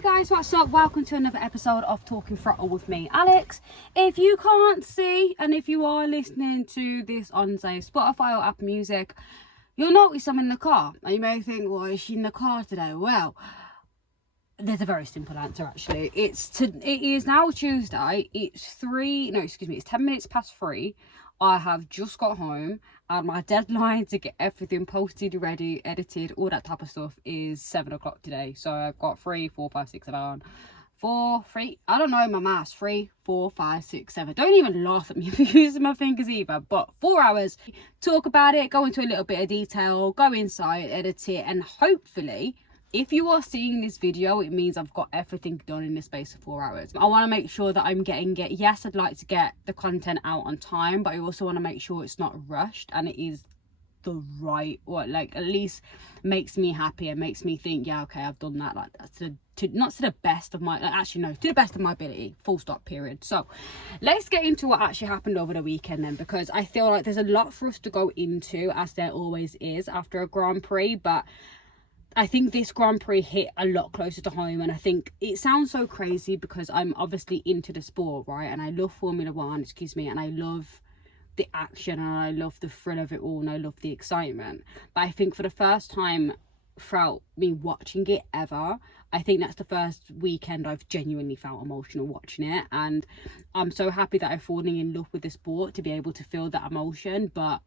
Hey guys, what's up? Welcome to another episode of Talking Throttle with me, Alex. If you can't see, and if you are listening to this on, say, Spotify or Apple Music, you'll notice I'm in the car. And you may think, well, is she in the car today? Well, there's a very simple answer, actually. It is now Tuesday. It's 10 minutes past 3. I have just got home and my deadline to get everything posted, ready, edited, all that type of stuff is 7 o'clock today. So I've got 3, 4, 5, 6, 7, 4, 3. I don't know my maths. 3, 4, 5, 6, 7. Don't even laugh at me for using my fingers either. But 4 hours, talk about it, go into a little bit of detail, go inside, edit it, and hopefully, if you are seeing this video, it means I've got everything done in the space of 4 hours. I want to make sure that I'm getting it. Yes, I'd like to get the content out on time, but I also want to make sure it's not rushed and it is the right, or like at least makes me happy and makes me think, yeah, okay, I've done that. Like that's not to the best of my, actually no, to the best of my ability, full stop, period. So let's get into what actually happened over the weekend then, because I feel like there's a lot for us to go into, as there always is after a Grand Prix, but I think this Grand Prix hit a lot closer to home, and I think it sounds so crazy because I'm obviously into the sport, right? And I love Formula One, and I love the action and I love the thrill of it all and I love the excitement. But I think for the first time throughout me watching it ever, I think that's the first weekend I've genuinely felt emotional watching it, and I'm so happy that I've fallen in love with the sport to be able to feel that emotion. But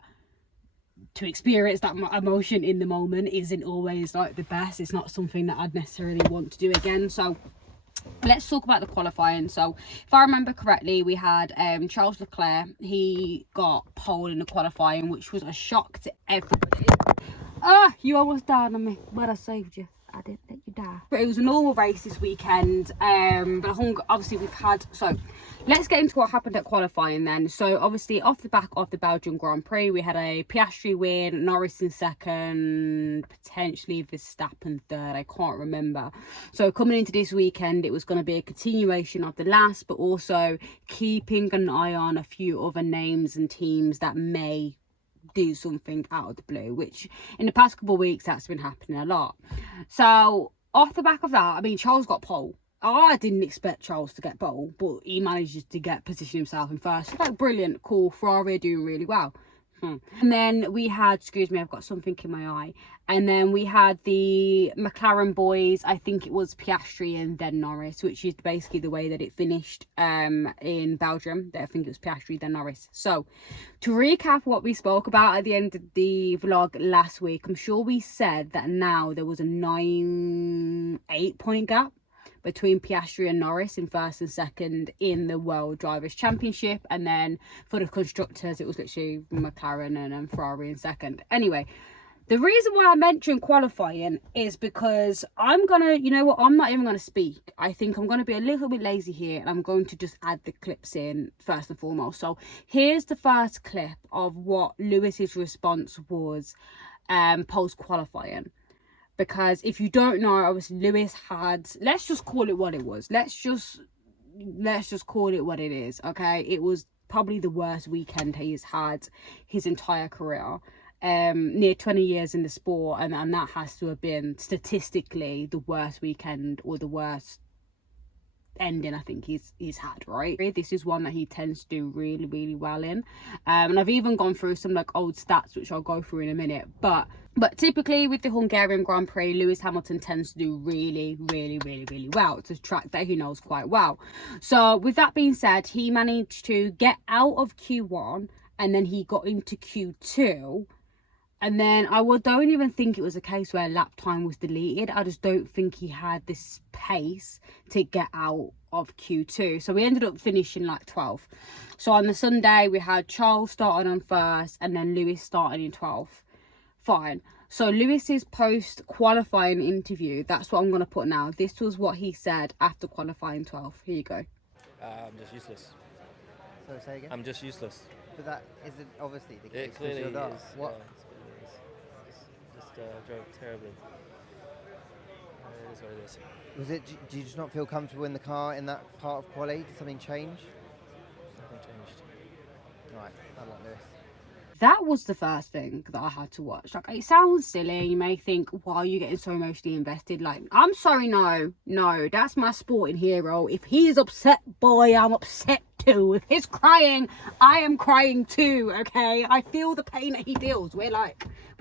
to experience that emotion in the moment isn't always like the best. It's not something that I'd necessarily want to do again. So let's talk about the qualifying. So if I remember correctly, we had Charles Leclerc. He got pole in the qualifying, which was a shock to everybody. You almost died on me, but I saved you. I didn't let you die. But it was a normal race this weekend. But obviously we've had, so let's get into what happened at qualifying then. So obviously off the back of the Belgian Grand Prix, we had a Piastri win, Norris in second, potentially Verstappen third, I can't remember. So coming into this weekend, it was going to be a continuation of the last, but also keeping an eye on a few other names and teams that may do something out of the blue, which in the past couple of weeks that's been happening a lot. So off the back of that, I mean, Charles got pole. I didn't expect Charles to get pole, but he manages to position himself in first. Like, brilliant, cool. Ferrari are doing really well. And then we had, excuse me, I've got something in my eye. And then we had the McLaren boys. I think it was Piastri and then Norris, which is basically the way that it finished in Belgium. I think it was Piastri, then Norris. So to recap what we spoke about at the end of the vlog last week, I'm sure we said that now there was a 8 point gap between Piastri and Norris in first and second in the World Drivers' Championship. And then for the constructors, it was literally McLaren and Ferrari in second. Anyway, the reason why I mentioned qualifying is because I'm not even going to speak. I think I'm going to be a little bit lazy here, and I'm going to just add the clips in first and foremost. So here's the first clip of what Lewis's response was post-qualifying. Because if you don't know, obviously Lewis had, let's just call it what it was. Let's just call it what it is, okay? It was probably the worst weekend he's had his entire career. Near 20 years in the sport, and that has to have been statistically the worst weekend or the worst ending I think he's had, right? This is one that he tends to do really, really well in. And I've even gone through some like old stats, which I'll go through in a minute. But typically with the Hungarian Grand Prix, Lewis Hamilton tends to do really, really, really, really well. It's a track that he knows quite well. So with that being said, he managed to get out of Q1 and then he got into Q2. And then don't even think it was a case where lap time was deleted. I just don't think he had this pace to get out of Q2. So we ended up finishing like 12th. So on the Sunday, we had Charles starting on first and then Lewis starting in 12th. Fine. So Lewis's post-qualifying interview, that's what I'm going to put now. This was what he said after qualifying 12th. Here you go. I'm just useless. So say again? I'm just useless. But that isn't obviously the case. It clearly is. What? Yeah, just drove terribly. It is what it is. Was it? Do you just not feel comfortable in the car in that part of quali? Did something change? Nothing changed. Right, I like Lewis. that was the first thing that I had to watch. Like, it sounds silly. You may think, why are you getting so emotionally invested? Like, I'm sorry, no, that's my sporting hero. If he is upset, boy, I'm upset too. If he's crying, I am crying too, okay? I feel the pain that he feels. We're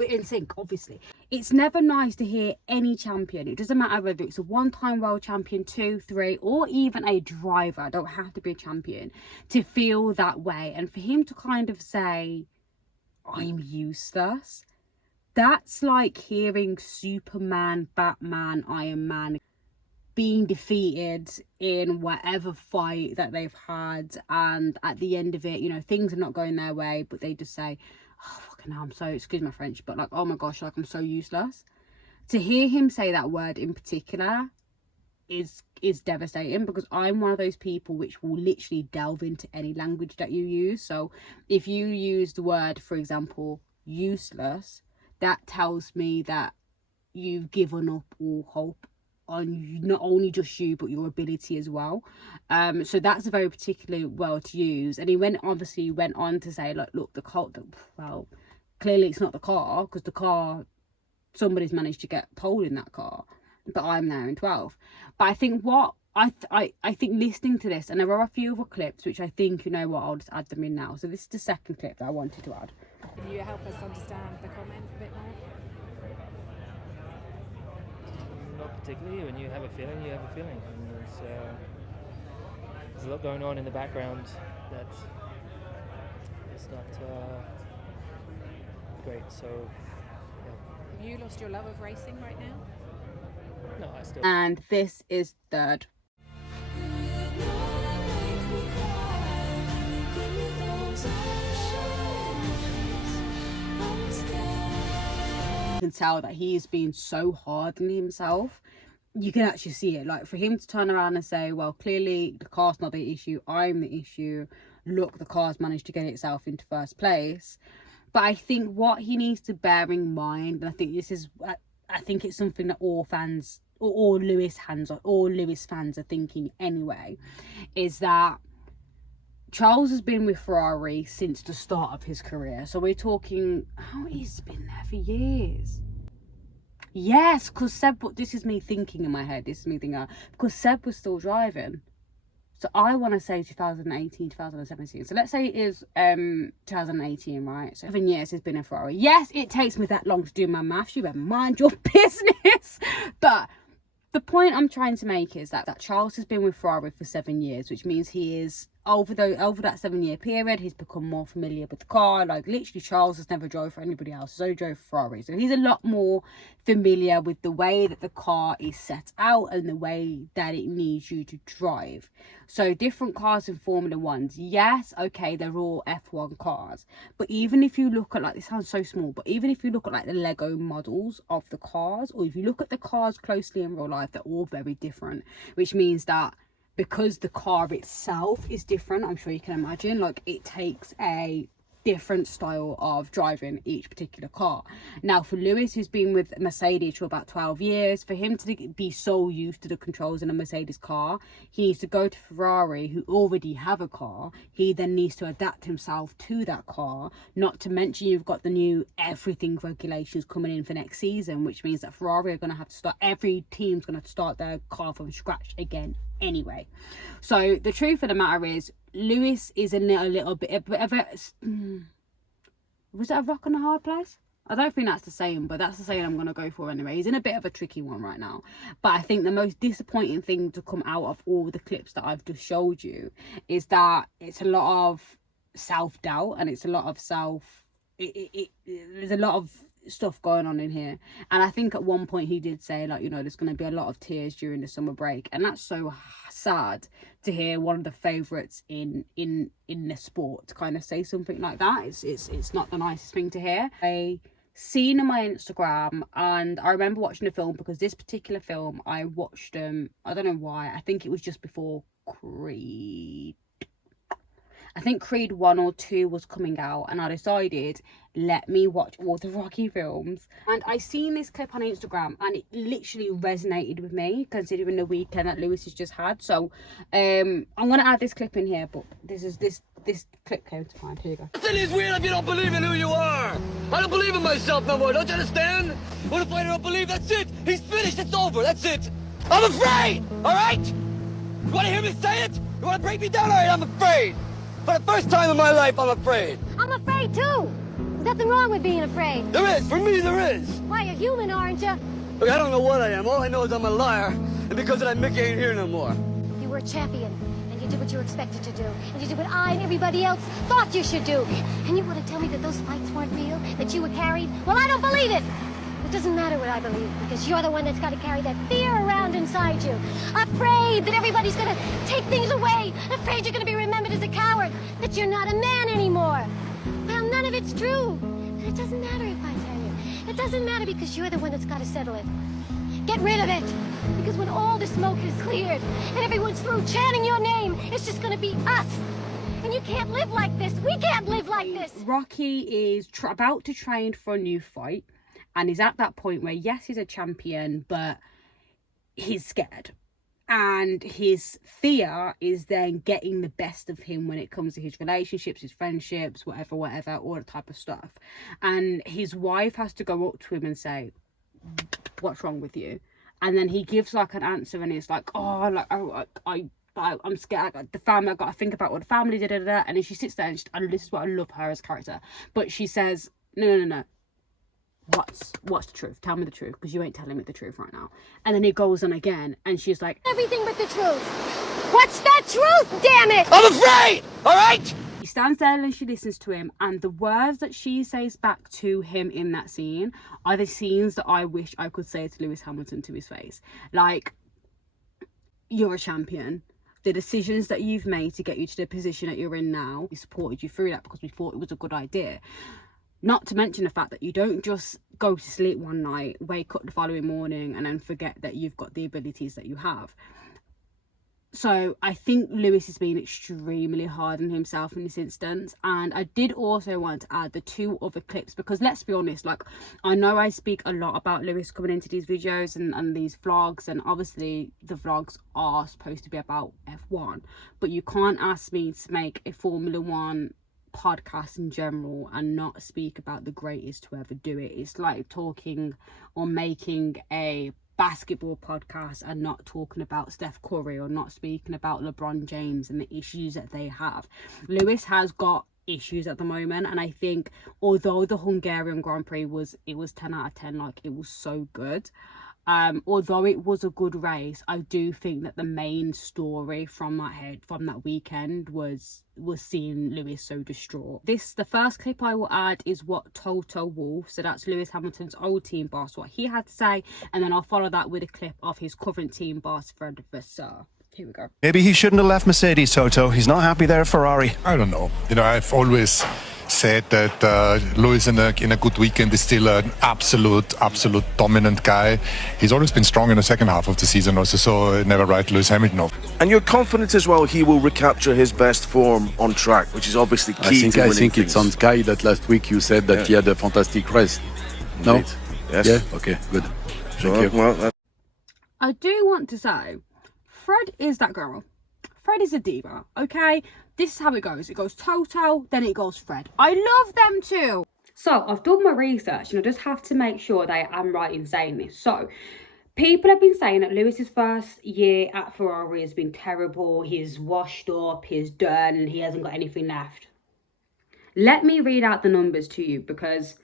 in sync, obviously. It's never nice to hear any champion, it doesn't matter whether it's a one-time world champion, 2, 3, or even a driver, don't have to be a champion, to feel that way. And for him to kind of say, I'm useless, that's like hearing Superman, Batman, Iron Man being defeated in whatever fight that they've had, and at the end of it, you know, things are not going their way, but they just say, oh fucking hell, I'm so, excuse my French, but like, oh my gosh, like, I'm so useless. To hear him say that word in particular is devastating, because I'm one of those people which will literally delve into any language that you use. So if you use the word, for example, useless, that tells me that you've given up all hope on not only just you but your ability as well. So that's a very particular word to use. And he went on to say, like, look, the car, well, clearly it's not the car, because the car, somebody's managed to get pole in that car, but I'm there in 12th. But I think what I think listening to this, and there are a few other clips which I think, you know what, I'll just add them in now. So this is the second clip that I wanted to add. Can you help us understand the comment a bit more? Not particularly. When you have a feeling, you have a feeling. And there's a lot going on in the background that is not great. So, yeah. Have you lost your love of racing right now? No, I still. And this is third. Can tell that he's been so hard on himself. You can actually see it. Like, for him to turn around and say, well, clearly the car's not the issue, I'm the issue, look, the car's managed to get itself into first place. But I think what he needs to bear in mind, and I think it's something that all fans, or all Lewis fans are thinking anyway, is that Charles has been with Ferrari since the start of his career. So we're talking, he's been there for years. Yes, because this is me thinking in my head, because Seb was still driving. So I want to say 2018, 2017. So let's say it is 2018, right? So 7 years he's been in Ferrari. Yes, it takes me that long to do my maths. You better mind your business. But the point I'm trying to make is that Charles has been with Ferrari for 7 years, which means he is, over that 7 year period, he's become more familiar with the car. Like, literally, Charles has never drove for anybody else. He's only drove for Ferrari. So he's a lot more familiar with the way that the car is set out and the way that it needs you to drive. So different cars in Formula Ones, yes, okay, they're all F1 cars. But even if you look at, like, this sounds so small, but even if you look at, like, the Lego models of the cars, or if you look at the cars closely in real life, they're all very different, which means that because the car itself is different, I'm sure you can imagine, like, it takes a different style of driving each particular car. Now, for Lewis, who's been with Mercedes for about 12 years, for him to be so used to the controls in a Mercedes car, he needs to go to Ferrari, who already have a car. He then needs to adapt himself to that car. Not to mention, you've got the new everything regulations coming in for next season, which means that Ferrari are going to have to start, every team's going to start their car from scratch again anyway. So the truth of the matter is, Lewis is in a little bit of a was it a rock and a hard place? I don't think that's the saying, but that's the saying I'm going to go for anyway. He's in a bit of a tricky one right now. But I think the most disappointing thing to come out of all the clips that I've just showed you is that it's a lot of self-doubt, and it's a lot of there's a lot of stuff going on in here. And I think at one point he did say, like, you know, there's going to be a lot of tears during the summer break, and that's so sad to hear one of the favorites in the sport to kind of say something like that. It's not the nicest thing to hear. I seen on my Instagram, and I remember watching the film, because this particular film I watched I don't know why, I think it was just before Creed. I think Creed 1 or 2 was coming out, and I decided, let me watch all the Rocky films. And I seen this clip on Instagram, and it literally resonated with me, considering the weekend that Lewis has just had. So I'm going to add this clip in here, but this This clip came to mind. Here you go. It is weird if you don't believe in who you are. I don't believe in myself no more. Don't you understand? What if I don't believe? That's it. He's finished. It's over. That's it. I'm afraid. All right? You want to hear me say it? You want to break me down? All right, I'm afraid. For the first time in my life, I'm afraid. I'm afraid too. There's nothing wrong with being afraid. There is. For me, there is. Why, you're human, aren't you? Look, I don't know what I am. All I know is I'm a liar. And because of that, Mickey ain't here no more. You were a champion, and you did what you were expected to do. And you did what I and everybody else thought you should do. And you want to tell me that those fights weren't real? That you were carried? Well, I don't believe it. It doesn't matter what I believe, because you're the one that's got to carry that fear around inside you. Afraid that everybody's going to take things away. Afraid you're going to be remembered as a coward. That you're not a man anymore. Well, none of it's true. And it doesn't matter if I tell you. It doesn't matter, because you're the one that's got to settle it. Get rid of it. Because when all the smoke is cleared and everyone's through chanting your name, it's just going to be us. And you can't live like this. We can't live like this. Rocky is about to train for a new fight. And he's at that point where, yes, he's a champion, but he's scared. And his fear is then getting the best of him when it comes to his relationships, his friendships, whatever, all the type of stuff. And his wife has to go up to him and say, what's wrong with you? And then he gives like an answer, and it's like, I'm scared. The family, I've got to think about what the family did. And then she sits there, and this is what I love her as a character. But she says, no. What's the truth? Tell me the truth, because you ain't telling me the truth right now. And then he goes on again, and she's like, Everything but the truth. What's the truth, damn it? I'm afraid. All right? He stands there and she listens to him, and the words that she says back to him in that scene are the scenes that I wish I could say to Lewis Hamilton to his face. Like, you're a champion. The decisions that you've made to get you to the position that you're in now, we supported you through that because we thought it was a good idea. Not to mention the fact that you don't just go to sleep one night, wake up the following morning, and then forget that you've got the abilities that you have. So I think Lewis has been extremely hard on himself in this instance. And I did also want to add the two other clips, because let's be honest, like, I know I speak a lot about Lewis coming into these videos and these vlogs, and obviously the vlogs are supposed to be about F1, but you can't ask me to make a Formula One podcast in general and not speak about the greatest to ever do it. It's like talking or making a basketball podcast and not talking about Steph Curry, or not speaking about LeBron James and the issues that they have. Lewis has got issues at the moment, and I think although the Hungarian Grand Prix was 10 out of 10, like, it was so good, although it was a good race, I do think that the main story from that weekend was seeing Lewis so distraught. The first clip I will add is what Toto Wolff, so that's Lewis Hamilton's old team boss, what he had to say, and then I'll follow that with a clip of his current team boss, Fred Vasseur. Here we go. Maybe he shouldn't have left Mercedes, Toto. He's not happy there at Ferrari. I don't know. You know, I've always said that Lewis in a good weekend is still an absolute dominant guy. He's always been strong in the second half of the season also, so never write Lewis Hamilton off. And you're confident as well he will recapture his best form on track, which is obviously key to winning I think things. it's on Sky that last week you said that he had a fantastic race. No? Indeed. Yes. Yeah? Okay, good. Thank you. Well, I do want to say, Fred is that girl. Fred is a diva, okay? This is how it goes. It goes Toto, then it goes Fred. I love them too. So I've done my research, and I just have to make sure that I'm right in saying this. So people have been saying that Lewis's first year at Ferrari has been terrible. He's washed up, he's done, and he hasn't got anything left. Let me read out the numbers to you, because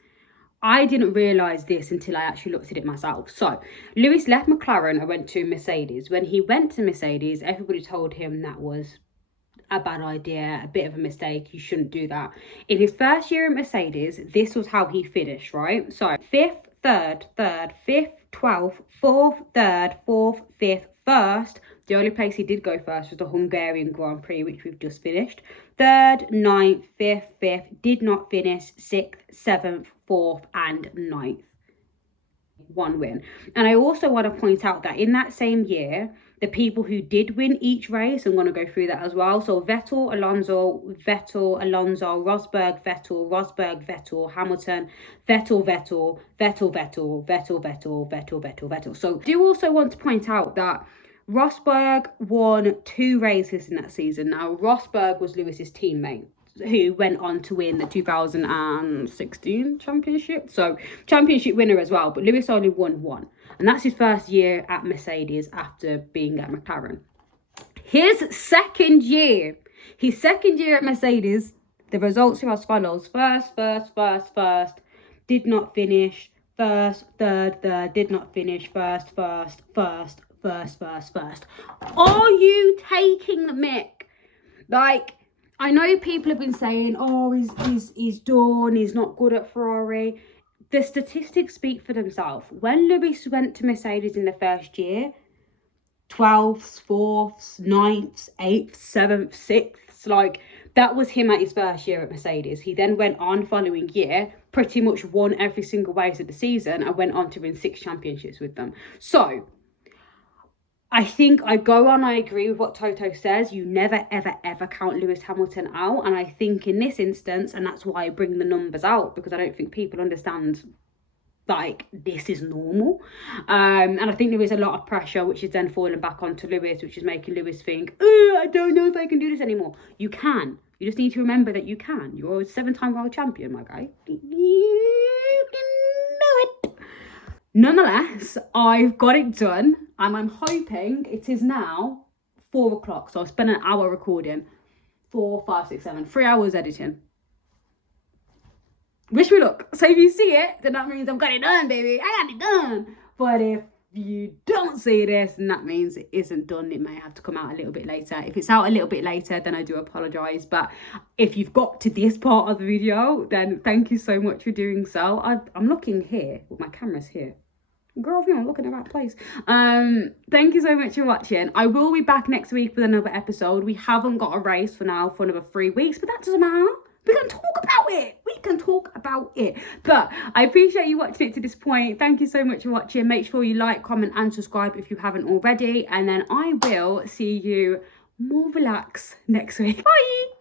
I didn't realise this until I actually looked at it myself. So, Lewis left McLaren and went to Mercedes. When he went to Mercedes, everybody told him that was a bad idea, a bit of a mistake, you shouldn't do that. In his first year at Mercedes, this was how he finished, right? So, 5th, 3rd, 5th, 12th, 4th, 3rd, 4th, 5th, 1st. The only place he did go first was the Hungarian Grand Prix, which we've just finished. 3rd, 9th, 5th, did not finish 6th, 7th, 4th and 9th. One win. And I also want to point out that in that same year, the people who did win each race, I'm going to go through that as well. So Vettel, Alonso, Rosberg, Vettel, Hamilton, Vettel. So I do also want to point out that Rosberg won 2 races in that season. Now, Rosberg was Lewis's teammate, who went on to win the 2016 championship. So, championship winner as well, but Lewis only won 1. And that's his first year at Mercedes after being at McLaren. His second year at Mercedes, the results are as follows. First, did not finish. First, third, did not finish. First. Are you taking the mick? Like, I know people have been saying, oh, he's done, he's not good at Ferrari. The statistics speak for themselves. When Lewis went to Mercedes in the first year, 12th, 4th, 9th, 8th, 7th, 6th, like, that was him at his first year at Mercedes. He then went on following year, pretty much won every single race of the season and went on to win 6 championships with them. So, I think I agree with what Toto says. You never, ever, ever count Lewis Hamilton out. And I think in this instance, and that's why I bring the numbers out, because I don't think people understand, like, this is normal. And I think there is a lot of pressure, which is then falling back onto Lewis, which is making Lewis think, oh, I don't know if I can do this anymore. You can. You just need to remember that you can. You're a 7-time world champion, my guy. You can do it. Nonetheless, I've got it done, and I'm hoping it is now 4 o'clock. So I've spent an hour recording. 4, 5, 6, 7. 3 hours editing. Wish me luck. So if you see it, then that means I've got it done, baby. I got it done. But if you don't see this, then that means it isn't done. It may have to come out a little bit later. If it's out a little bit later, then I do apologise. But if you've got to this part of the video, then thank you so much for doing so. I'm looking here. Well, my camera's here. Girl, I'm looking at that place. Thank you so much for watching. I will be back next week with another episode. We haven't got a race for now for another 3 weeks, but that doesn't matter. We can talk about it. But I appreciate you watching it to this point. Thank you so much for watching. Make sure you like, comment and subscribe if you haven't already. And then I will see you more relaxed next week. Bye.